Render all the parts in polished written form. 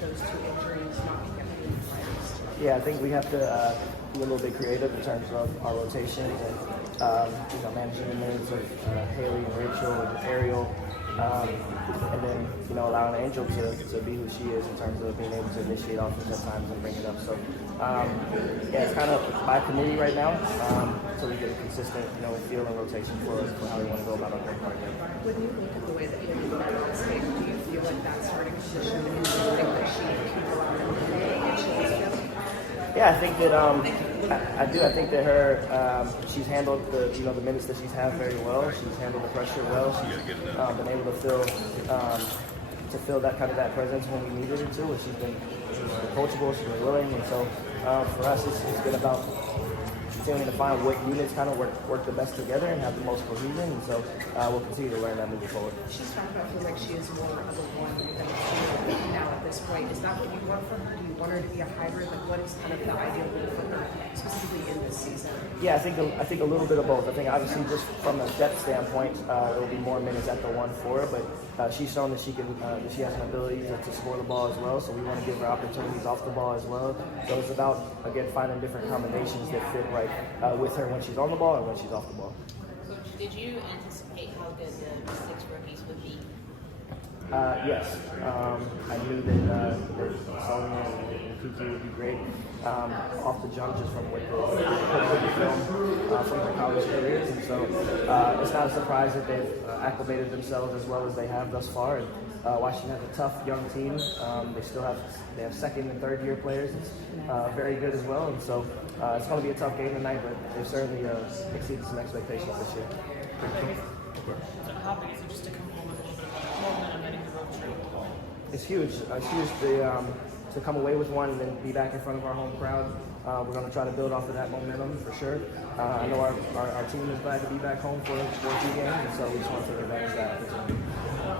those two injuries not being able to be last? Yeah, I think we have to be a little bit creative in terms of our rotations and managing the minutes of Haley and Rachel and Ariel, and then allowing Angel to be who she is in terms of being able to initiate offense at times and bring it up. So it's kind of by committee right now, so we get a consistent feel and rotation for how we want to go about our third part game. When you look at the way that Haley played on stage, do you feel like that's starting to position and something that she can go out and play and she has to? Yeah, I think that I do. I think that she's handled the minutes that she's had very well. She's handled the pressure well. She's been able to feel that presence when we needed her to. And she's been coachable. She's been willing, and so for us, it's been about continuing to find what units kind of work the best together and have the most cohesion. And so we'll continue to learn that moving forward. She's talking about feels like she is more of a one than a two now at this point. Is that what you want from her? Do you want her to be a hybrid? Like, what is kind of the ideal role for her, specifically in this season? Yeah, I think a little bit of both. I think obviously just from a depth standpoint, there will be more minutes at the 1-4, but she's shown that she has an ability to score the ball as well. So we want to give her opportunities off the ball as well. So it's about again finding different combinations that fit right with her when she's on the ball and when she's off the ball. Coach, did you anticipate how good the 6 rookies would be? Yes, I knew that Sonia and Kiki would be great off the jump just from what the film from their college careers, and so it's not a surprise that they've acclimated themselves as well as they have thus far. And Washington has a tough young team. They have second and third year players. It's very good as well, and so it's going to be a tough game tonight. But they've certainly exceeded some expectations this year. So how big is it just to come home with a little bit of momentum heading the road trip? It's huge. It's huge to come away with one and then be back in front of our home crowd. We're going to try to build off of that momentum for sure. I know our team is glad to be back home for a few games, and so we just want to take advantage of that opportunity.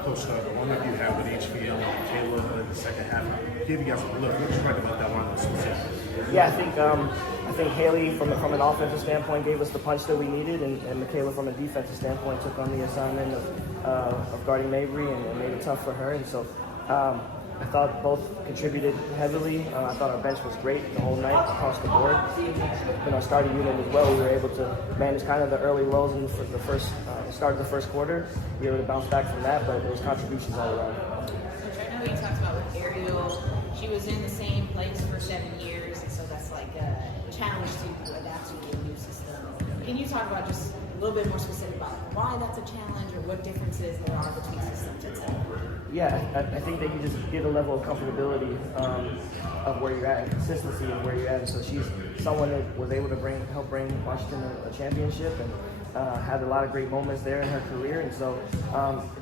Coach, the one that you have with HBL and Caleb in the second half, give you guys a look. What you right about that one specifically? Yeah, I think Haley from an offensive standpoint gave us the punch that we needed, and Michaela from a defensive standpoint took on the assignment of guarding Mabry and made it tough for her. And so I thought both contributed heavily. I thought our bench was great the whole night across the board. In our starting unit as well, we were able to manage kind of the early lows in the first start of the first quarter. We were able to bounce back from that, but there was contributions all around. I know you talked about with Ariel, she was in the same place for 7 years, and so that's like a challenge to adapt to a new system. Can you talk about just a little bit more specific about why that's a challenge or what differences there are between systems, etc.? Yeah, I think that you just get a level of comfortability of where you're at and consistency of where you're at. And so she's someone that was able to help bring Washington a championship and had a lot of great moments there in her career. And so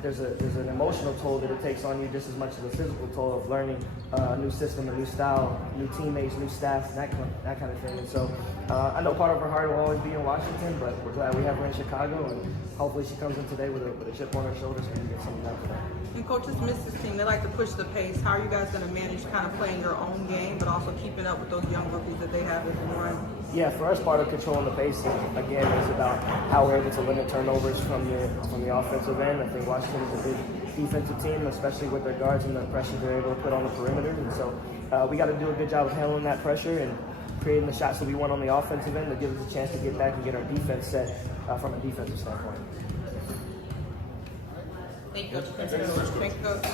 there's an emotional toll that it takes on you just as much as a physical toll of learning a new system, a new style, new teammates, new staff, that kind of thing. And so I know part of her heart will always be in Washington, but we're glad we have her in Chicago, and hopefully she comes in today with a chip on her shoulder so we can get something done for her. And Coach, this Mrs. team, they like to push the pace. How are you guys going to manage kind of playing your own game, but also keeping up with those young rookies that they have as one? Yeah, for us, part of controlling the pace, again, is about how we're able to limit turnovers from the offensive end. I think Washington is a big defensive team, especially with their guards and the pressure they're able to put on the perimeter. And so we got to do a good job of handling that pressure and creating the shots that we want on the offensive end that give us a chance to get back and get our defense set from a defensive standpoint. Thank you. Thank you, Coach.